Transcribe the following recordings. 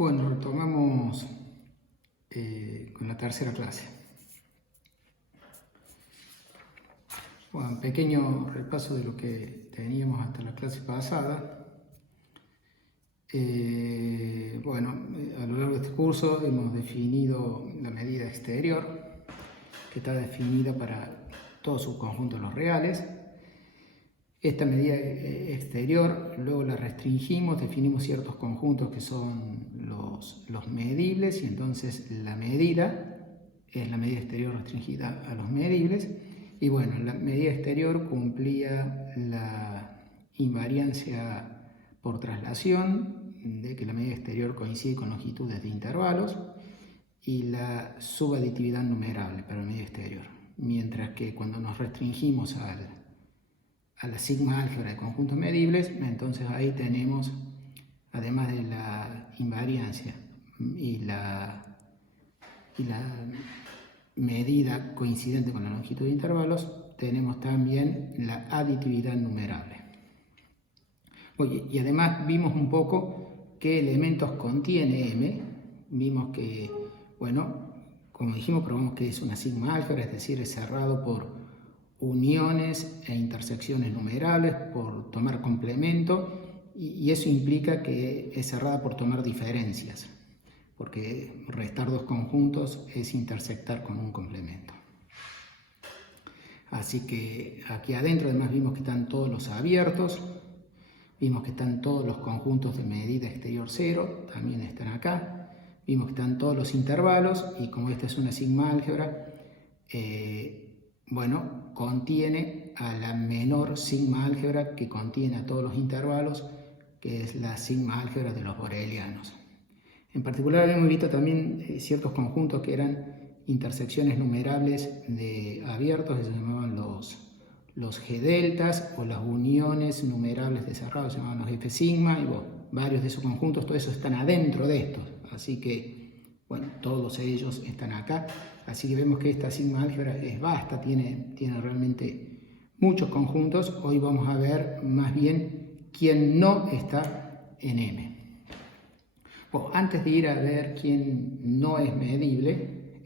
Bueno, retomamos con la tercera clase. Bueno, pequeño repaso de lo que teníamos hasta la clase pasada. A lo largo de este curso hemos definido la medida exterior, que está definida para todo su conjunto de los reales. Esta medida exterior luego la restringimos, definimos ciertos conjuntos que son los medibles, y entonces la medida es la medida exterior restringida a los medibles. Y bueno, la medida exterior cumplía la invariancia por traslación, de que la medida exterior coincide con longitudes de intervalos, y la subaditividad numerable para la medida exterior. Mientras que cuando nos restringimos a la sigma álgebra de conjuntos medibles, entonces ahí tenemos, además de la invariancia y la medida coincidente con la longitud de intervalos, tenemos también la aditividad numerable. Y además vimos un poco qué elementos contiene M. Vimos que, bueno, como dijimos, probamos que es una sigma álgebra, es decir, es cerrado por uniones e intersecciones numerables, por tomar complemento, y eso implica que es cerrada por tomar diferencias, porque restar dos conjuntos es intersectar con un complemento. Así que aquí adentro además vimos que están todos los abiertos, vimos que están todos los conjuntos de medida exterior cero, también están acá, vimos que están todos los intervalos, y como esta es una sigma álgebra, contiene a la menor sigma álgebra que contiene a todos los intervalos, que es la sigma álgebra de los borelianos. En particular habíamos visto también ciertos conjuntos que eran intersecciones numerables de abiertos, que se llamaban los G-deltas, o las uniones numerables de cerrados, se llamaban los F-sigma, y varios de esos conjuntos, todos esos están adentro de estos, así que, todos ellos están acá. Así que vemos que esta sigma álgebra es vasta, tiene realmente muchos conjuntos. Hoy vamos a ver más bien quién no está en M. Antes de ir a ver quién no es medible,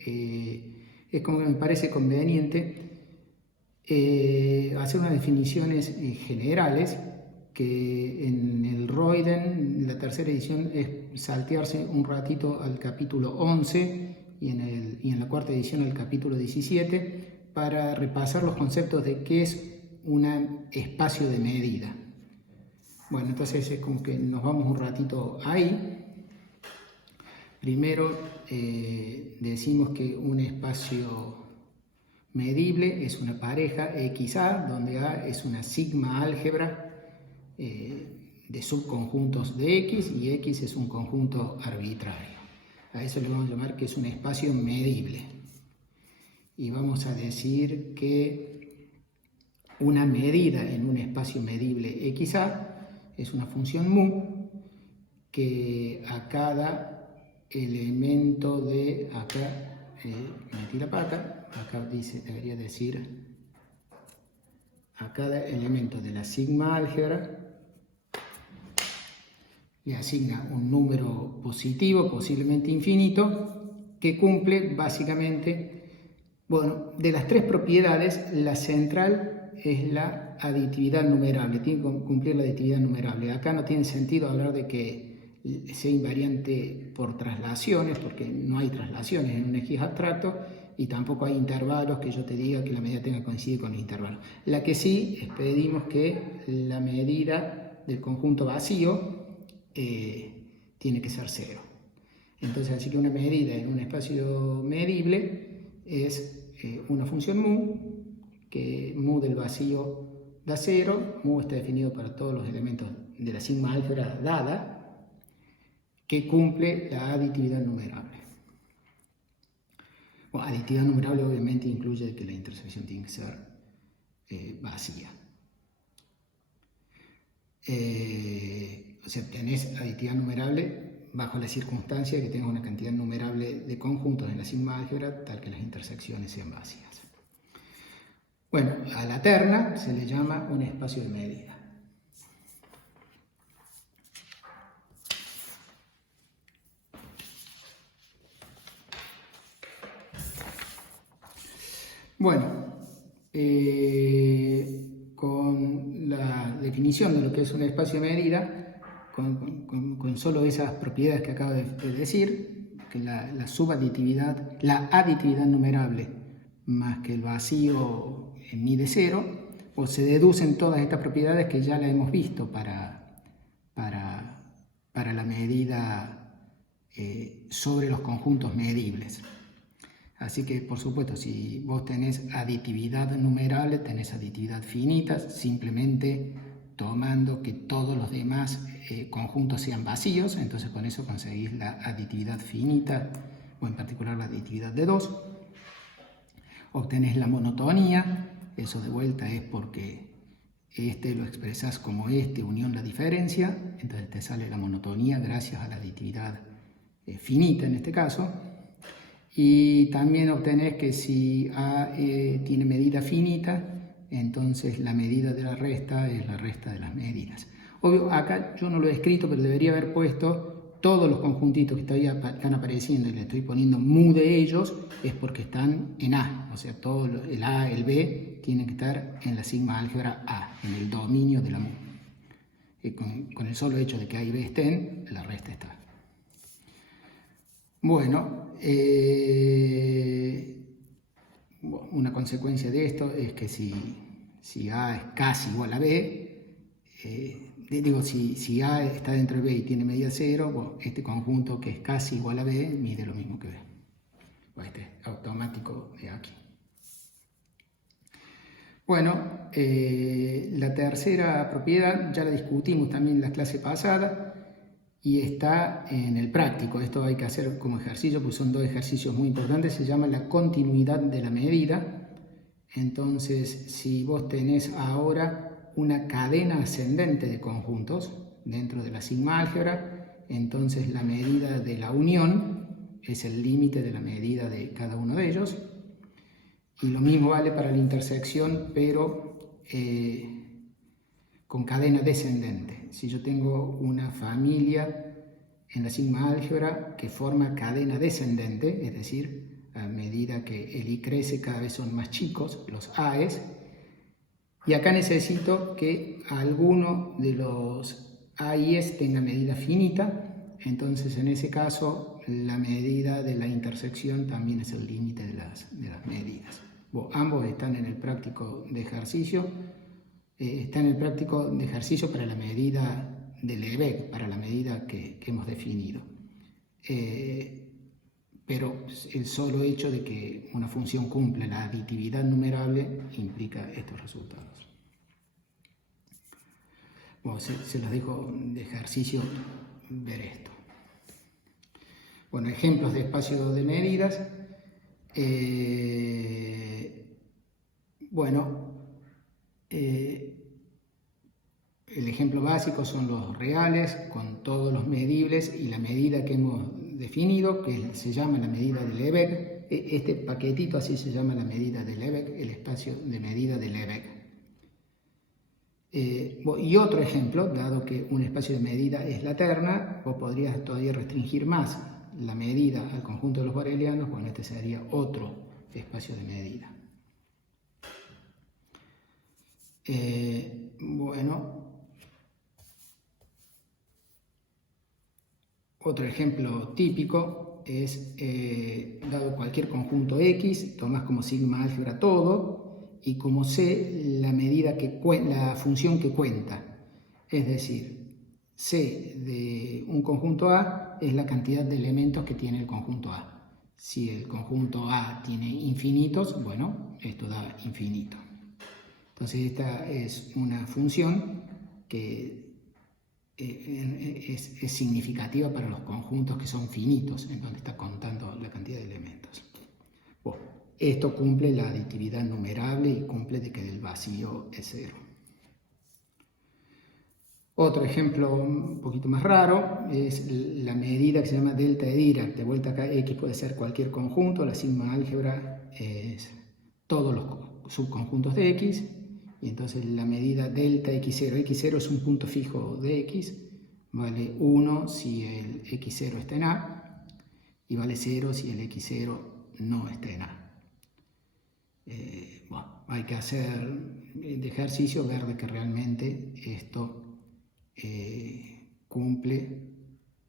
es como que me parece conveniente hacer unas definiciones generales, que en el Roiden, la tercera edición, es saltearse un ratito al capítulo 11 y en la cuarta edición al capítulo 17 para repasar los conceptos de qué es un espacio de medida. Entonces es como que nos vamos un ratito ahí. Primero decimos que un espacio medible es una pareja XA, donde A es una sigma álgebra de subconjuntos de X, y X es un conjunto arbitrario. A eso le vamos a llamar que es un espacio medible. Y vamos a decir que una medida en un espacio medible XA es una función mu que a cada elemento de acá, metí la paca, acá debería decir a cada elemento de la sigma álgebra le asigna un número positivo, posiblemente infinito, que cumple básicamente, de las tres propiedades, la central es la aditividad numerable, tiene que cumplir la aditividad numerable. Acá no tiene sentido hablar de que sea invariante por traslaciones, porque no hay traslaciones en un X abstracto, y tampoco hay intervalos que yo te diga que la medida tenga que coincidir con el intervalo. La que sí es pedimos que la medida del conjunto vacío tiene que ser cero. Entonces, así que una medida en un espacio medible es una función mu, que mu del vacío da cero. Mu está definido para todos los elementos de la sigma álgebra dada, que cumple la aditividad numerable. Aditividad numerable obviamente incluye que la intersección tiene que ser vacía. O sea, tenés aditividad numerable bajo la circunstancia de que tengas una cantidad numerable de conjuntos en la sigma álgebra tal que las intersecciones sean vacías. A la terna se le llama un espacio de medida. Bueno, con la definición de lo que es un espacio de medida, con solo esas propiedades que acabo de decir, que la subaditividad, la aditividad numerable más que el vacío mide 0, o se deducen todas estas propiedades que ya la hemos visto para la medida sobre los conjuntos medibles. Así que, por supuesto, si vos tenés aditividad numerable, tenés aditividad finita, simplemente tomando que todos los demás conjuntos sean vacíos, entonces con eso conseguís la aditividad finita, o en particular la aditividad de 2. Obtenés la monotonía, eso de vuelta es porque este lo expresás como unión la diferencia, entonces te sale la monotonía gracias a la aditividad finita en este caso. Y también obtenés que si A tiene medida finita, entonces la medida de la resta es la resta de las medidas. Obvio, acá yo no lo he escrito, pero debería haber puesto todos los conjuntitos que están apareciendo y le estoy poniendo mu de ellos, es porque están en A. O sea, todo el A, el B, tienen que estar en la sigma álgebra A, en el dominio de la mu. Con el solo hecho de que A y B estén, la resta está. Bueno, una consecuencia de esto es que si A es casi igual a B, si A está dentro de B y tiene medida 0, bueno, este conjunto que es casi igual a B mide lo mismo que B. Bueno, este es automático de aquí. Bueno, la tercera propiedad ya la discutimos también en la clase pasada y está en el práctico. Esto hay que hacer como ejercicio, pues son 2 ejercicios muy importantes. Se llama la continuidad de la medida. Entonces, si vos tenés ahora una cadena ascendente de conjuntos dentro de la sigma álgebra, entonces la medida de la unión es el límite de la medida de cada uno de ellos. Y lo mismo vale para la intersección, pero con cadena descendente. Si yo tengo una familia en la sigma álgebra que forma cadena descendente, es decir, a medida que el i crece cada vez son más chicos, los a's, y acá necesito que alguno de los a y s tenga medida finita, entonces en ese caso la medida de la intersección también es el límite de las medidas. Bueno, ambos están en el práctico de ejercicio. Está en el práctico de ejercicio para la medida de Lebesgue, para la medida que hemos definido. Pero el solo hecho de que una función cumple la aditividad numerable implica estos resultados. Bueno, se los dejo de ejercicio ver esto. Bueno, ejemplos de espacio de medidas. El ejemplo básico son los reales con todos los medibles y la medida que hemos definido, que se llama la medida de Lebesgue. Este paquetito así se llama la medida de Lebesgue, el espacio de medida de Lebesgue. Y otro ejemplo, dado que un espacio de medida es la terna, vos podrías todavía restringir más la medida al conjunto de los borelianos, bueno, este sería otro espacio de medida. Otro ejemplo típico es, dado cualquier conjunto X, tomás como sigma álgebra todo, y como C, la función que cuenta. Es decir, C de un conjunto A es la cantidad de elementos que tiene el conjunto A. Si el conjunto A tiene infinitos, bueno, esto da infinito. Entonces esta es una función que es significativa para los conjuntos que son finitos, en donde está contando la cantidad de elementos. Bueno, esto cumple la aditividad numerable y cumple de que el vacío es 0. Otro ejemplo un poquito más raro es la medida que se llama delta de Dirac. De vuelta acá, X puede ser cualquier conjunto, la sigma álgebra es todos los subconjuntos de X, y entonces la medida delta x0, x0 es un punto fijo de X, vale 1 si el x0 está en A, y vale 0 si el x0 no está en A. Bueno, hay que hacer de ejercicio, ver de que realmente esto cumple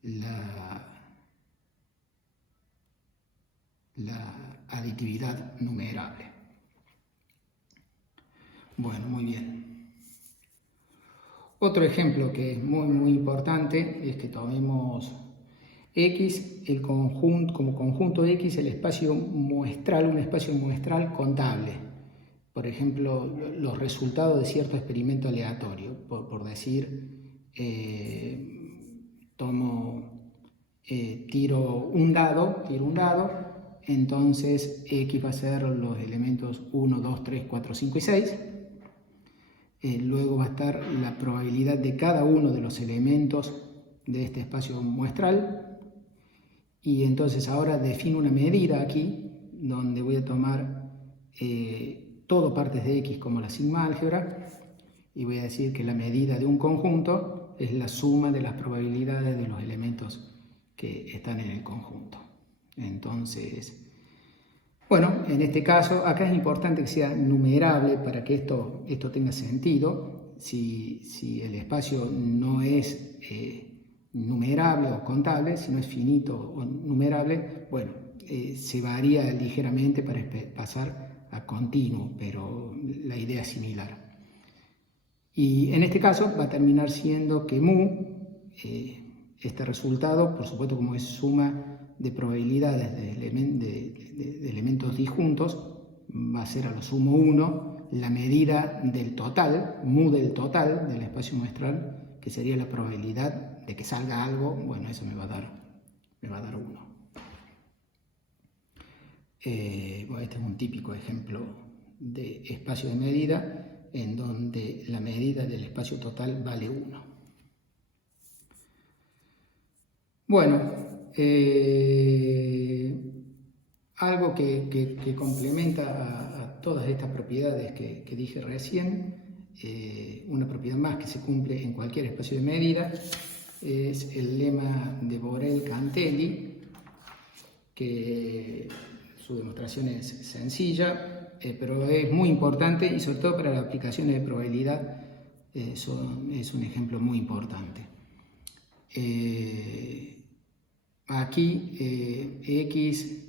la aditividad numerable. Bueno, muy bien. Otro ejemplo que es muy importante es que tomemos X, el conjunto, como conjunto X, el espacio muestral, un espacio muestral contable. Por ejemplo, los resultados de cierto experimento aleatorio. Por decir, tiro un dado, entonces X va a ser los elementos 1, 2, 3, 4, 5 y 6. Luego va a estar la probabilidad de cada uno de los elementos de este espacio muestral. Y entonces ahora defino una medida aquí, donde voy a tomar todo partes de X como la sigma álgebra, y voy a decir que la medida de un conjunto es la suma de las probabilidades de los elementos que están en el conjunto. Entonces, bueno, en este caso, acá es importante que sea numerable para que esto tenga sentido. Si el espacio no es numerable o contable, si no es finito o numerable, bueno, se varía ligeramente para pasar a continuo, pero la idea es similar. Y en este caso va a terminar siendo que mu, este resultado, por supuesto como es suma de probabilidades de elementos disjuntos, va a ser a lo sumo 1 la medida del total, mu del total del espacio muestral, que sería la probabilidad de que salga algo. Bueno, eso me va a dar 1. Bueno, este es un típico ejemplo de espacio de medida en donde la medida del espacio total vale 1. Bueno, algo que complementa a todas estas propiedades que dije recién, una propiedad más que se cumple en cualquier espacio de medida, es el lema de Borel-Cantelli, que su demostración es sencilla, pero es muy importante, y sobre todo para las aplicaciones de probabilidad es un ejemplo muy importante. Aquí X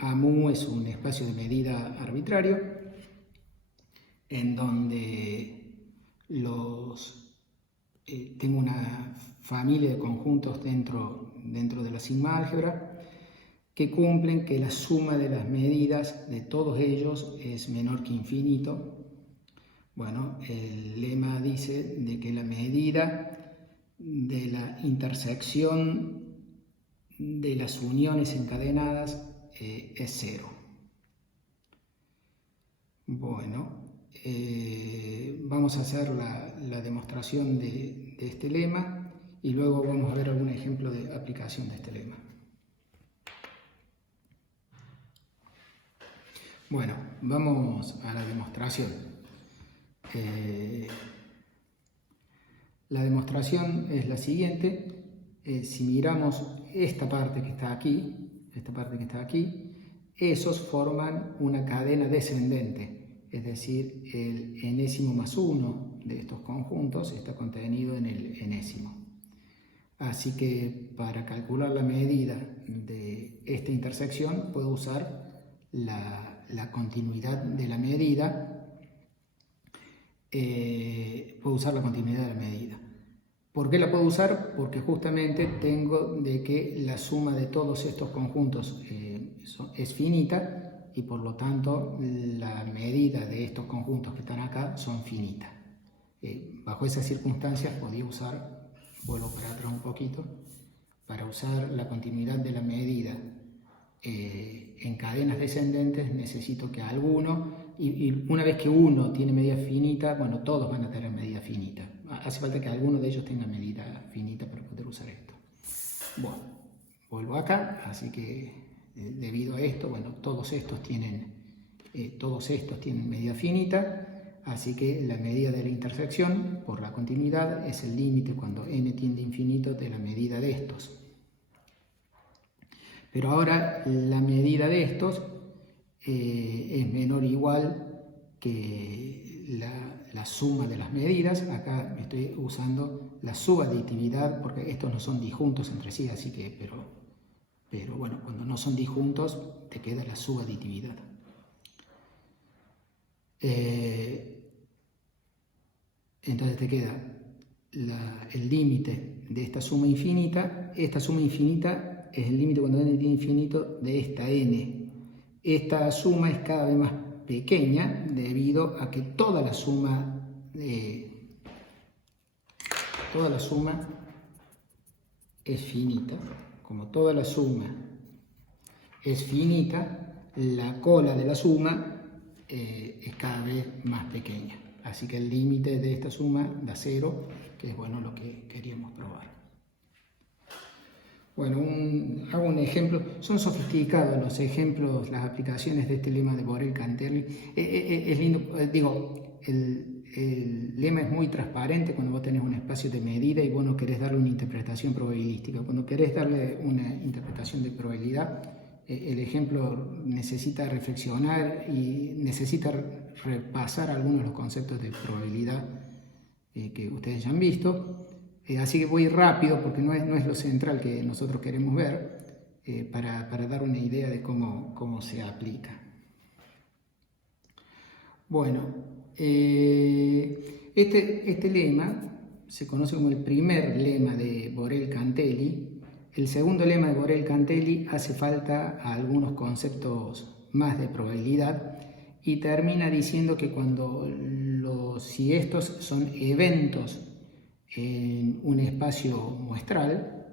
a mu es un espacio de medida arbitrario en donde tengo una familia de conjuntos dentro de la sigma álgebra que cumplen que la suma de las medidas de todos ellos es menor que infinito. Bueno, el lema dice de que la medida de la intersección de las uniones encadenadas es 0. Bueno, vamos a hacer la demostración de este lema y luego vamos a ver algún ejemplo de aplicación de este lema. Bueno, vamos a la demostración. La demostración es la siguiente. Si miramos esta parte que está aquí, esos forman una cadena descendente, es decir, el enésimo más 1 de estos conjuntos está contenido en el enésimo. Así que para calcular la medida de esta intersección puedo usar la continuidad de la medida. ¿Por qué la puedo usar? Porque justamente tengo de que la suma de todos estos conjuntos es finita y por lo tanto la medida de estos conjuntos que están acá son finitas. Bajo esas circunstancias podía usar, vuelvo para atrás un poquito, para usar la continuidad de la medida en cadenas descendentes necesito que alguno, y una vez que uno tiene medida finita, bueno, todos van a tener medida finita. Hace falta que alguno de ellos tenga medida finita para poder usar esto. Bueno, vuelvo acá, así que debido a esto, bueno, todos estos tienen medida finita, así que la medida de la intersección por la continuidad es el límite cuando n tiende a infinito de la medida de estos. Pero ahora la medida de estos es menor o igual que la suma de las medidas. Acá estoy usando la subaditividad porque estos no son disjuntos entre sí, así que, pero bueno, cuando no son disjuntos te queda la subaditividad. Entonces te queda el límite de esta suma infinita. Esta suma infinita es el límite cuando n tiene infinito de esta n. Esta suma es cada vez más pequeña debido a que toda la suma es finita. Como toda la suma es finita, la cola de la suma es cada vez más pequeña. Así que el límite de esta suma da 0, que es bueno lo que queríamos probar. Bueno, hago un ejemplo. Son sofisticados los ejemplos, las aplicaciones de este lema de Borel-Cantelli. Es lindo, digo, el lema es muy transparente cuando vos tenés un espacio de medida y vos no querés darle una interpretación probabilística. Cuando querés darle una interpretación de probabilidad, el ejemplo necesita reflexionar y necesita repasar algunos de los conceptos de probabilidad que ustedes ya han visto. Así que voy rápido porque no es lo central que nosotros queremos ver para dar una idea de cómo se aplica. Bueno, este lema se conoce como el primer lema de Borel-Cantelli. El segundo lema de Borel-Cantelli hace falta a algunos conceptos más de probabilidad y termina diciendo que si estos son eventos en un espacio muestral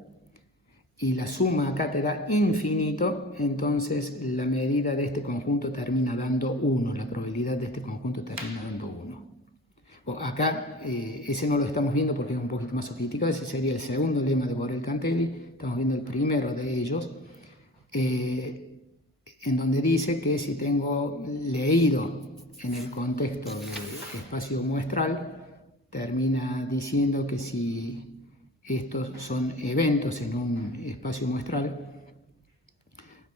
y la suma acá te da infinito, entonces la medida de este conjunto termina dando 1, la probabilidad de este conjunto termina dando 1. Acá ese no lo estamos viendo porque es un poquito más sofisticado, ese sería el segundo lema de Borel-Cantelli, estamos viendo el primero de ellos, en donde dice que si tengo leído en el contexto del espacio muestral, termina diciendo que si estos son eventos en un espacio muestral,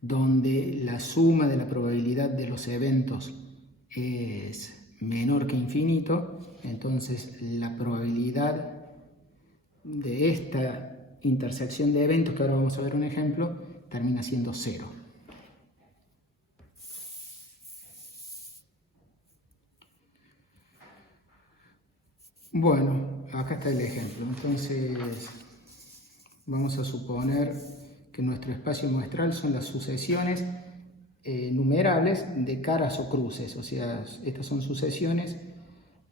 donde la suma de la probabilidad de los eventos es menor que infinito, entonces la probabilidad de esta intersección de eventos, que ahora vamos a ver un ejemplo, termina siendo 0. Bueno, acá está el ejemplo. Entonces, vamos a suponer que nuestro espacio muestral son las sucesiones numerables de caras o cruces. O sea, estas son sucesiones.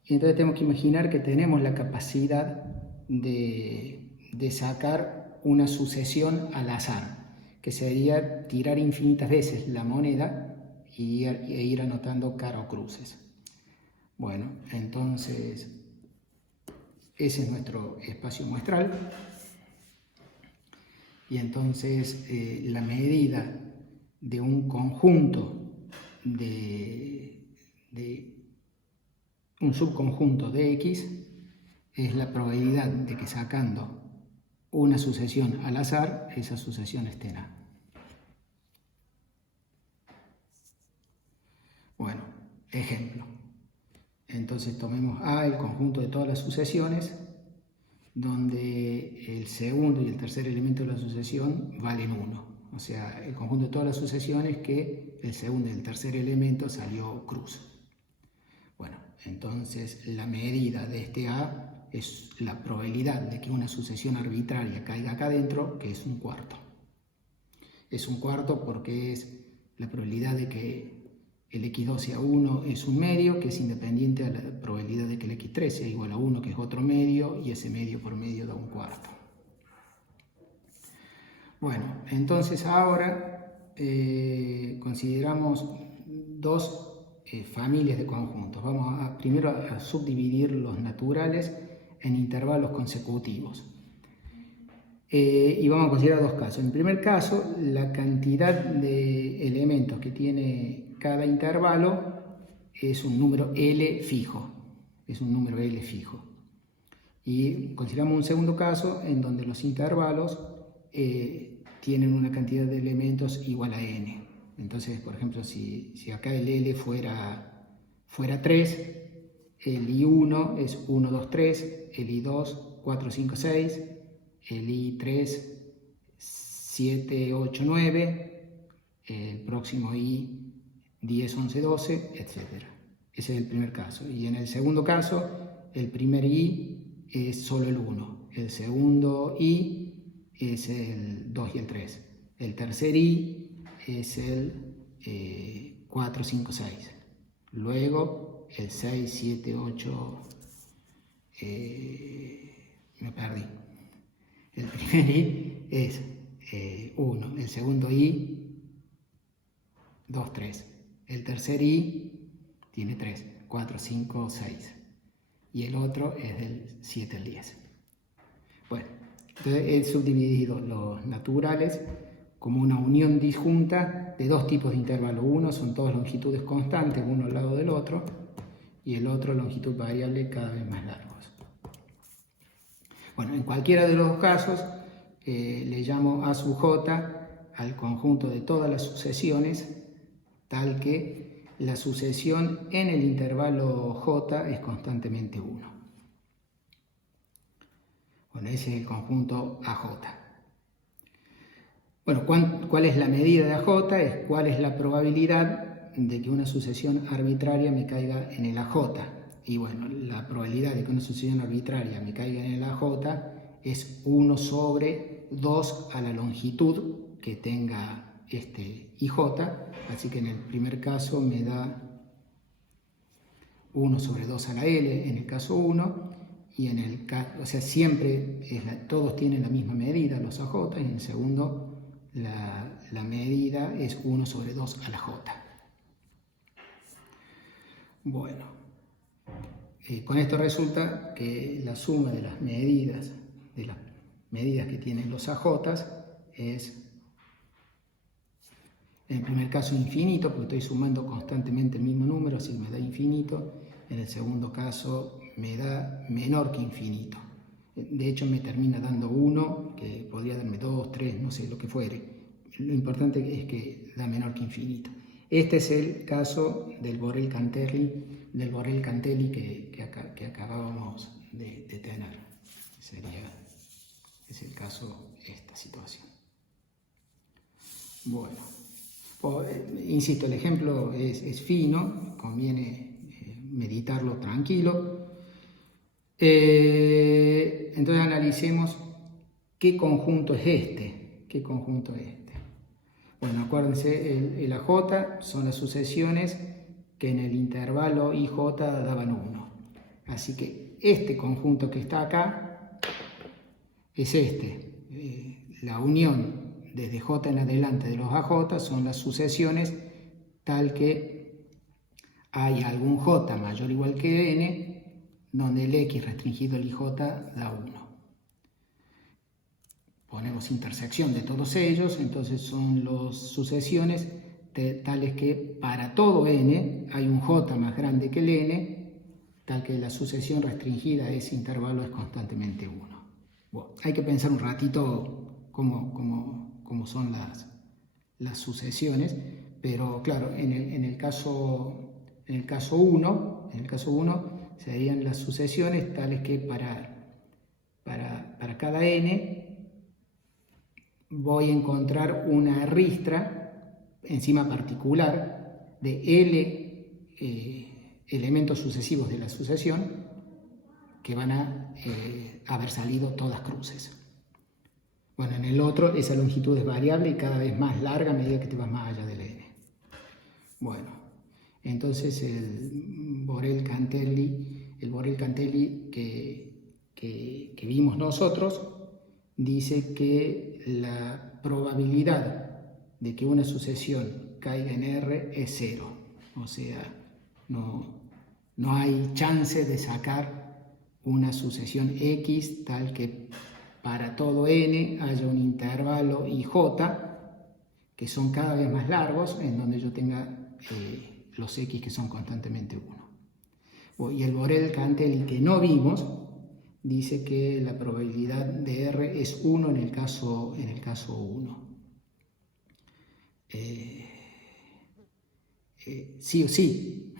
Y entonces tenemos que imaginar que tenemos la capacidad de sacar una sucesión al azar, que sería tirar infinitas veces la moneda e ir anotando caras o cruces. Bueno, entonces ese es nuestro espacio muestral. Y entonces la medida de un conjunto de un subconjunto de X es la probabilidad de que sacando una sucesión al azar, esa sucesión esté en A. Bueno, ejemplo. Entonces tomemos A, el conjunto de todas las sucesiones, donde el segundo y el tercer elemento de la sucesión valen 1. O sea, el conjunto de todas las sucesiones que el segundo y el tercer elemento salió cruz. Bueno, entonces la medida de este A es la probabilidad de que una sucesión arbitraria caiga acá adentro, que es 1/4. Es 1/4 porque es la probabilidad de que el x2 sea 1 es un medio, que es independiente a la probabilidad de que el x3 sea igual a 1, que es otro medio, y ese medio por medio da 1/4. Bueno, entonces ahora consideramos dos familias de conjuntos. Vamos primero a subdividir los naturales en intervalos consecutivos. Y vamos a considerar dos casos. En el primer caso, la cantidad de elementos que tiene cada intervalo es un número L fijo. Es un número L fijo. Y consideramos un segundo caso en donde los intervalos tienen una cantidad de elementos igual a n. Entonces, por ejemplo, si acá el L fuera 3, el I1 es 1, 2, 3, el I2 4, 5, 6, el I3 7, 8, 9, el próximo I 10, 11, 12, etc. Ese es el primer caso. Y en el segundo caso, el primer I es solo el 1, el segundo I es el 2 y el 3, el tercer I es el 4, 5, 6. Luego el 6, 7, 8, me perdí. El primer I es 1, el segundo I 2, 3. El tercer I tiene 3, 4, 5, 6. Y el otro es del 7 al 10. Bueno, entonces he subdividido los naturales como una unión disjunta de dos tipos de intervalo. Uno son todas longitudes constantes, uno al lado del otro, y el otro longitud variable cada vez más largos. Bueno, en cualquiera de los dos casos le llamo A sub j al conjunto de todas las sucesiones, tal que la sucesión en el intervalo j es constantemente 1. Bueno, ese es el conjunto AJ. Bueno, ¿cuál es la medida de AJ? Es cuál es la probabilidad de que una sucesión arbitraria me caiga en el AJ. Y bueno, la probabilidad de que una sucesión arbitraria me caiga en el AJ es 1 sobre 2 a la longitud que tenga este IJ. Así que en el primer caso me da 1 sobre 2 a la L en el caso 1. Y en el caso, o sea, siempre todos tienen la misma medida, los AJ, y en el segundo la medida es 1 sobre 2 a la J. Bueno, con esto resulta que la suma de las medidas que tienen los AJ es, en el primer caso, infinito, porque estoy sumando constantemente el mismo número, así que me da infinito. En el segundo caso me da menor que infinito. De hecho, me termina dando 1, que podría darme 2, 3, no sé, lo que fuere. Lo importante es que da menor que infinito. Este es el caso del Borel-Cantelli que acabábamos de tener. Es el caso de esta situación. Bueno, insisto, el ejemplo es fino, conviene meditarlo tranquilo. Entonces analicemos qué conjunto es este. ¿Qué conjunto es este? Bueno, acuérdense, el AJ son las sucesiones que en el intervalo IJ daban 1. Así que este conjunto que está acá es este. La unión desde J en adelante de los AJ son las sucesiones tal que hay algún J mayor o igual que N donde el X restringido al IJ da 1. Ponemos intersección de todos ellos, entonces son las sucesiones tales que para todo n hay un j más grande que el n, tal que la sucesión restringida a ese intervalo es constantemente 1. Bueno, hay que pensar un ratito cómo son las sucesiones, pero claro, en el caso 1 serían las sucesiones tales que para cada n voy a encontrar una ristra encima particular de L elementos sucesivos de la sucesión que van a haber salido todas cruces. Bueno, en el otro esa longitud es variable y cada vez más larga a medida que te vas más allá del N. Bueno, entonces el Borel-Cantelli que vimos nosotros dice que la probabilidad de que una sucesión caiga en R es 0. O sea, no hay chance de sacar una sucesión X tal que para todo N haya un intervalo IJ que son cada vez más largos, en donde yo tenga los X que son constantemente 1. Y el Borel-Cantelli que no vimos dice que la probabilidad de R es 1 en el caso 1. sí o sí,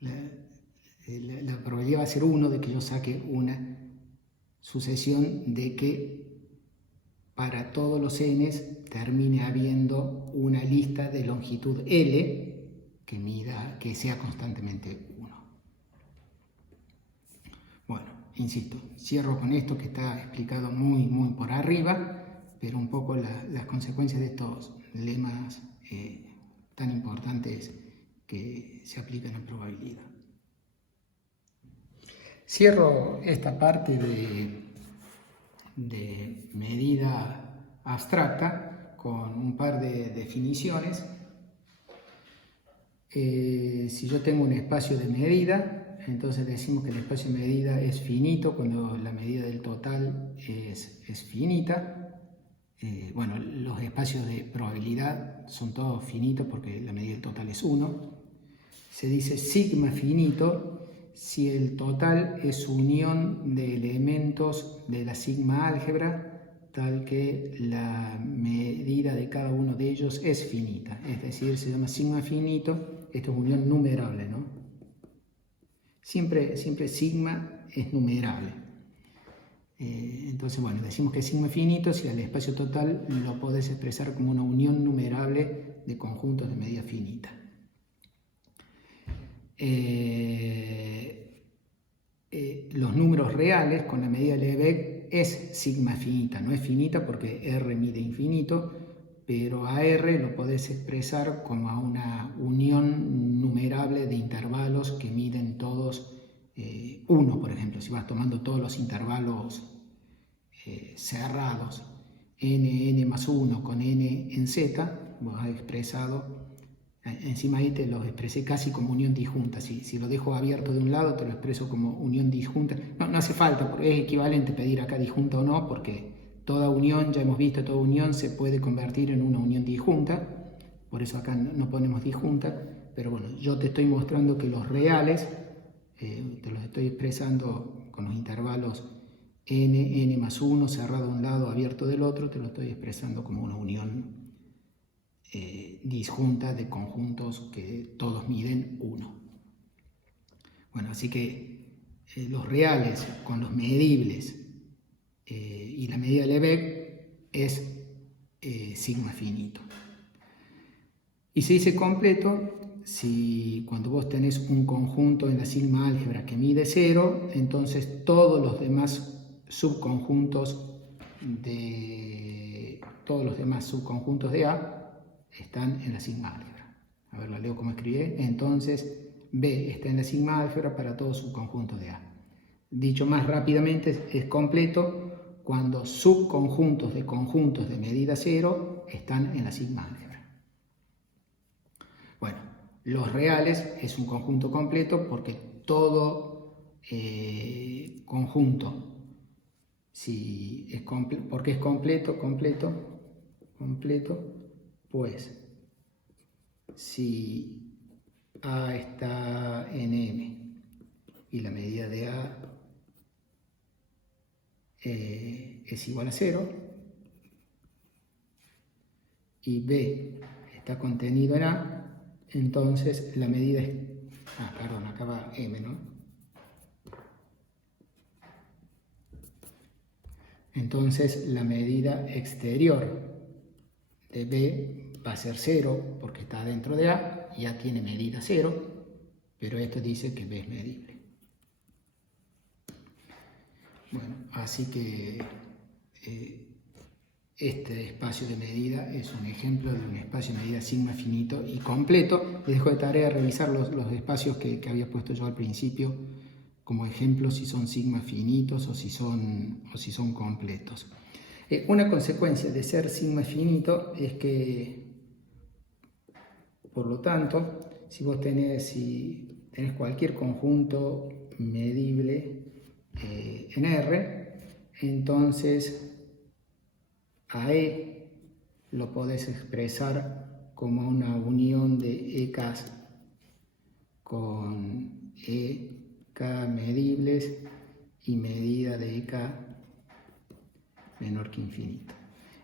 la probabilidad va a ser 1 de que yo saque una sucesión de que para todos los n's termine habiendo una lista de longitud L que sea constantemente 1. Bueno, insisto, cierro con esto que está explicado muy por arriba, pero un poco las consecuencias de estos lemas tan importantes que se aplican en probabilidad. Cierro esta parte de medida abstracta con un par de definiciones. Si yo tengo un espacio de medida, entonces decimos que el espacio de medida es finito cuando la medida del total es finita. Bueno, los espacios de probabilidad son todos finitos porque la medida del total es 1. Se dice sigma finito si el total es unión de elementos de la sigma álgebra tal que la medida de cada uno de ellos es finita. Es decir, se llama sigma finito, esto es unión numerable, ¿no? Siempre sigma es numerable. Entonces, bueno, decimos que es sigma finito si al espacio total lo podés expresar como una unión numerable de conjuntos de medida finita. Los números reales con la medida de Lebesgue es sigma finita, no es finita porque R mide infinito, pero a R lo podés expresar como a una unión numerable de intervalos que miden todos 1, por ejemplo. Si vas tomando todos los intervalos cerrados, n más 1 con n en z, vos has expresado. Encima ahí te los expresé casi como unión disjunta. Si lo dejo abierto de un lado, te lo expreso como unión disjunta. No hace falta, porque es equivalente pedir acá disjunta o no, porque toda unión, ya hemos visto, toda unión se puede convertir en una unión disjunta. Por eso acá no ponemos disjunta. Pero bueno, yo te estoy mostrando que los reales, te los estoy expresando con los intervalos n más 1, cerrado de un lado, abierto del otro, te lo estoy expresando como una unión disjunta de conjuntos que todos miden 1. Bueno, así que los reales con los medibles y la medida de Lebesgue es sigma finito. Y se dice completo si cuando vos tenés un conjunto en la sigma álgebra que mide 0, entonces todos los demás subconjuntos de A están en la sigma álgebra. A ver, la leo como escribí. Entonces, B está en la sigma álgebra para todo subconjunto de A. Dicho más rápidamente, es completo cuando subconjuntos de conjuntos de medida 0 están en la sigma álgebra. Bueno, los reales es un conjunto completo porque todo conjunto, porque es completo, pues si A está en M y la medida de A es igual a 0 y B está contenido en A, entonces la medida es... acá va M, ¿no? Entonces la medida exterior de B va a ser 0 porque está dentro de A, ya tiene medida 0, pero esto dice que B es medible. Bueno, así que este espacio de medida es un ejemplo de un espacio de medida sigma finito y completo. Les dejo de tarea revisar los espacios que había puesto yo al principio como ejemplo si son sigma finitos o si son completos. Una consecuencia de ser sigma finito es que, por lo tanto, si tenés cualquier conjunto medible en R, entonces a E lo podés expresar como una unión de EK con EK medibles y medida de EK menor que infinito.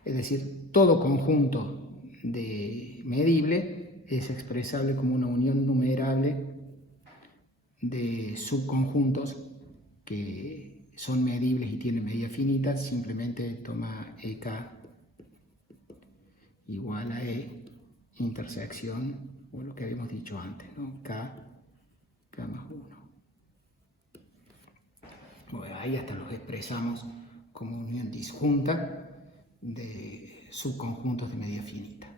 Es decir, todo conjunto de medible es expresable como una unión numerable de subconjuntos que son medibles y tienen medida finita. Simplemente toma EK igual a E intersección, o lo que habíamos dicho antes, ¿no? K más 1. Bueno, ahí hasta los expresamos como unión disjunta de subconjuntos de medida finita.